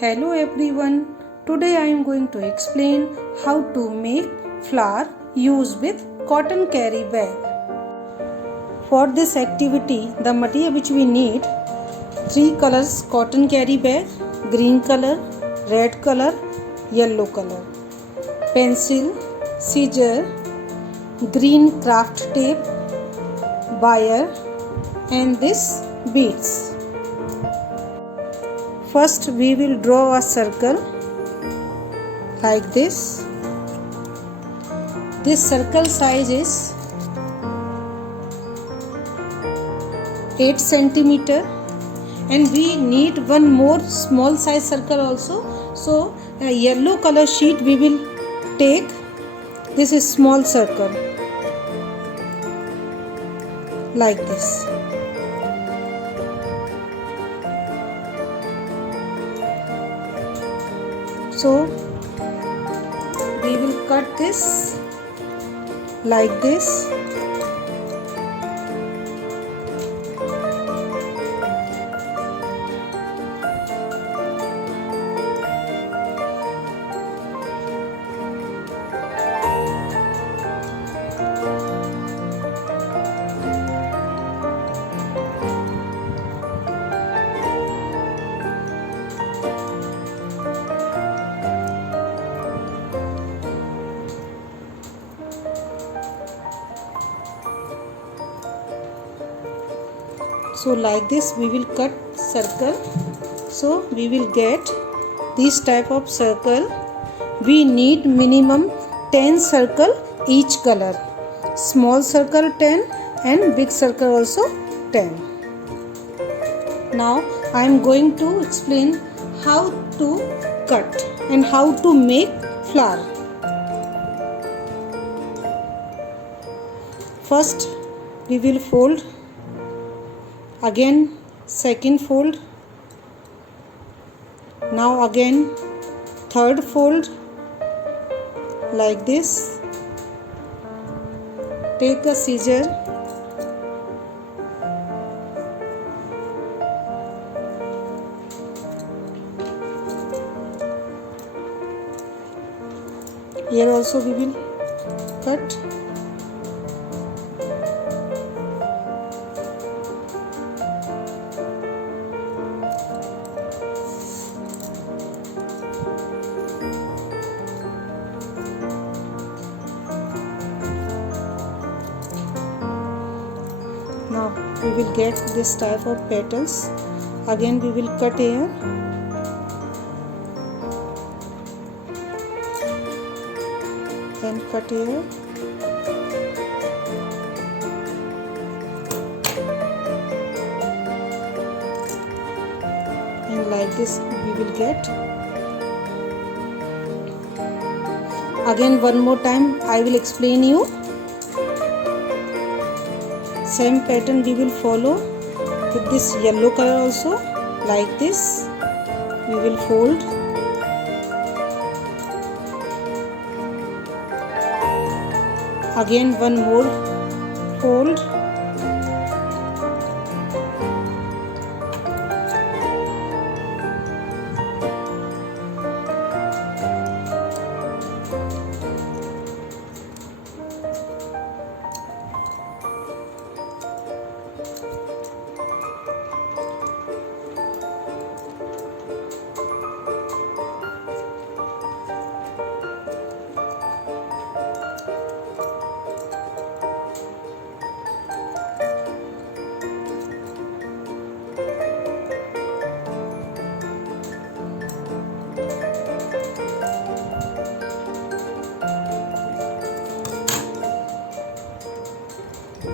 Hello everyone. Today I am going to explain how to make flower used with cotton carry bag. For this activity, the material which we need: 3 colors cotton carry bag, green color, red color, yellow color, pencil, scissor, green craft tape, wire and this beads. First we will draw a circle like this. This circle size is 8 centimeter and we need one more small size circle also. So a yellow color sheet we will take. This is small circle like this. So we will cut this like this. So like this we will cut circle. So we will get this type of circle. We need minimum 10 circle each color. Small circle 10 and big circle also 10. Now I am going to explain how to cut and how to make flower. First we will fold. Again second fold. Now again third fold like this. Take a scissor. Here also we will cut. Now we will get this type of petals. Again we will cut here. Then cut here. And like this we will get. Again one more time I will explain you. Same pattern we will follow with this yellow color also. Like this we will fold. Again one more fold.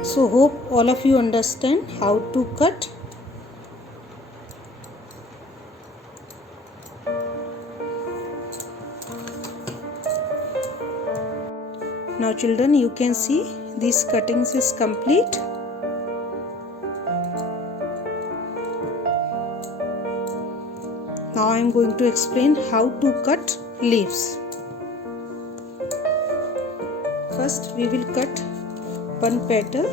So hope all of you understand how to cut. Now children, you can see these cuttings is complete. Now I am going to explain how to cut leaves. First we will cut one petal.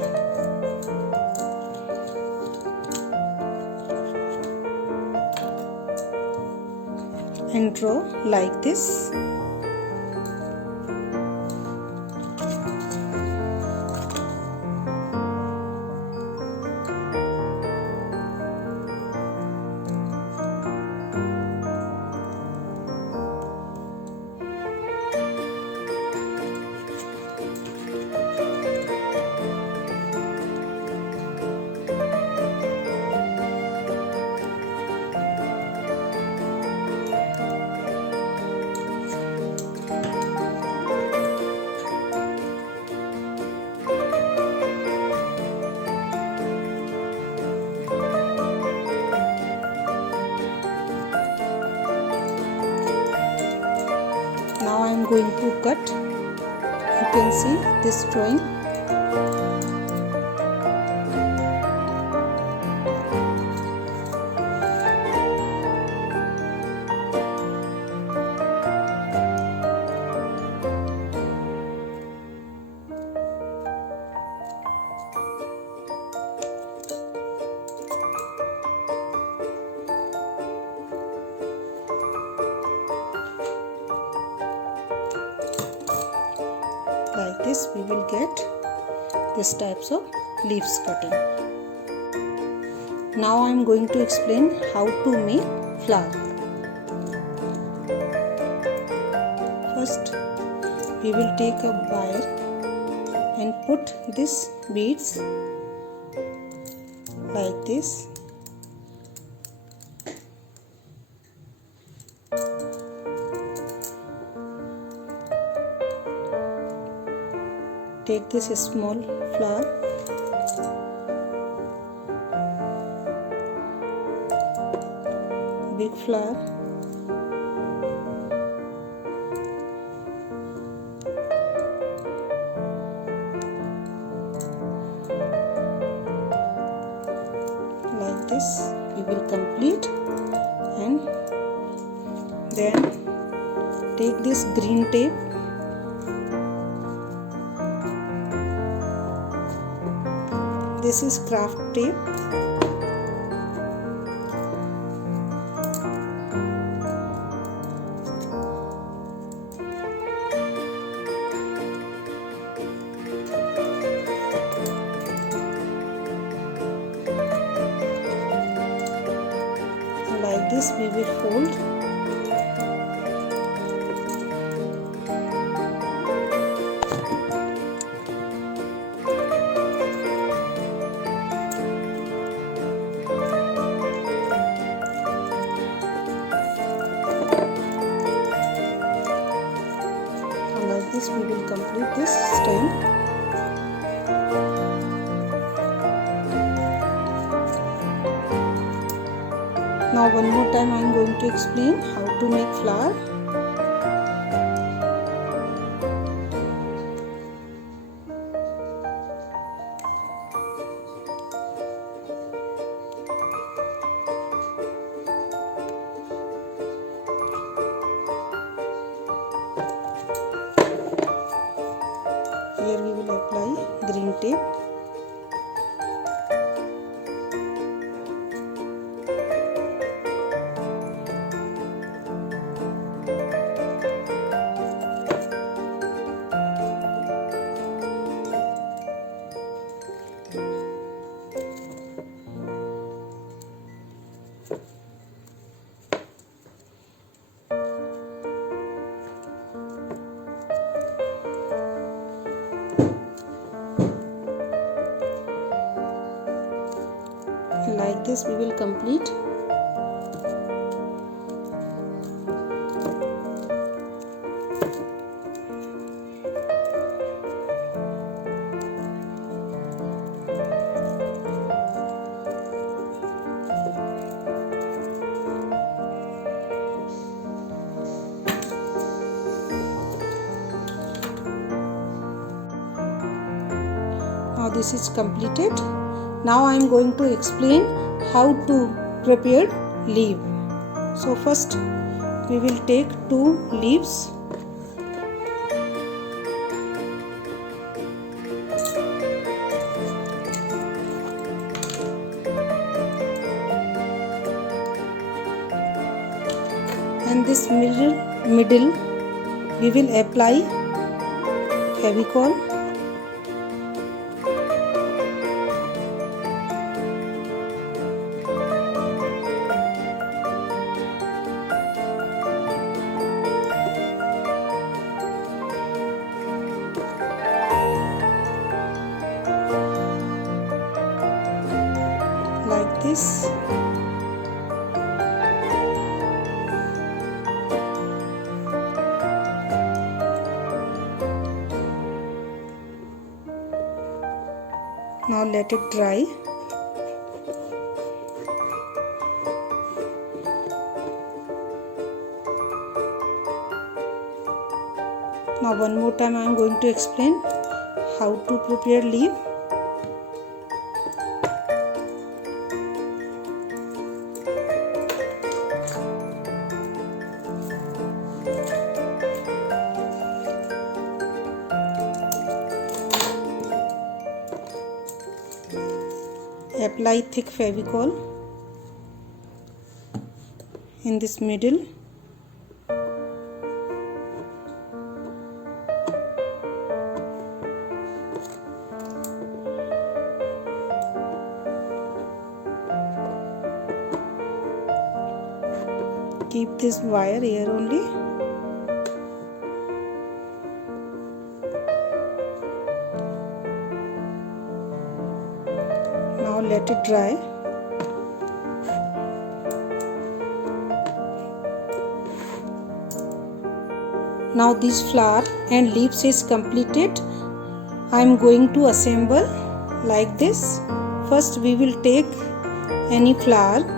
and draw like this. Now I am going to cut. You can see this drawing. Like this we will get this types of leaves cutting. Now I am going to explain how to make flower. First we will take a wire and put this beads like this. Take this small flower, big flower, like this we will complete, and then take this green tape. This is craft tape. Like this we will fold. Like this we will complete this stem. Now one more time I am going to explain how to make flower. Here we will apply green tape. Like this we will complete. Now this is completed. Now I am going to explain how to prepare leaf. So first we will take 2 leaves. and this middle we will apply Fevicol. Like this. Now let it dry. Now one more time I am going to explain how to prepare leaf. Apply thick Fevicol in this middle. Keep this wire here only. Now let it dry. Now this flower and leaves is completed. I am going to assemble like this. First we will take any flower.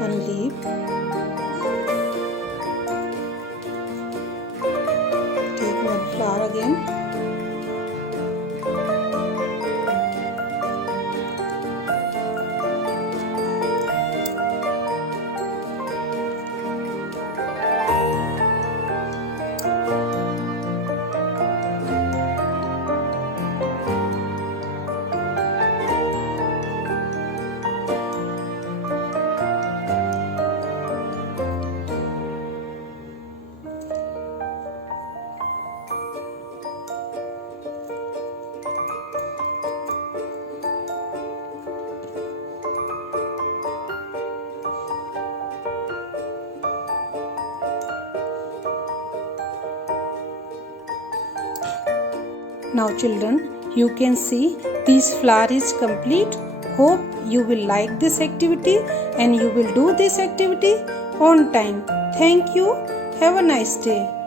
One leaf, take one flower again, Now children, you can see this flower is complete. Hope you will like this activity and you will do this activity on time. Thank you. Have a nice day.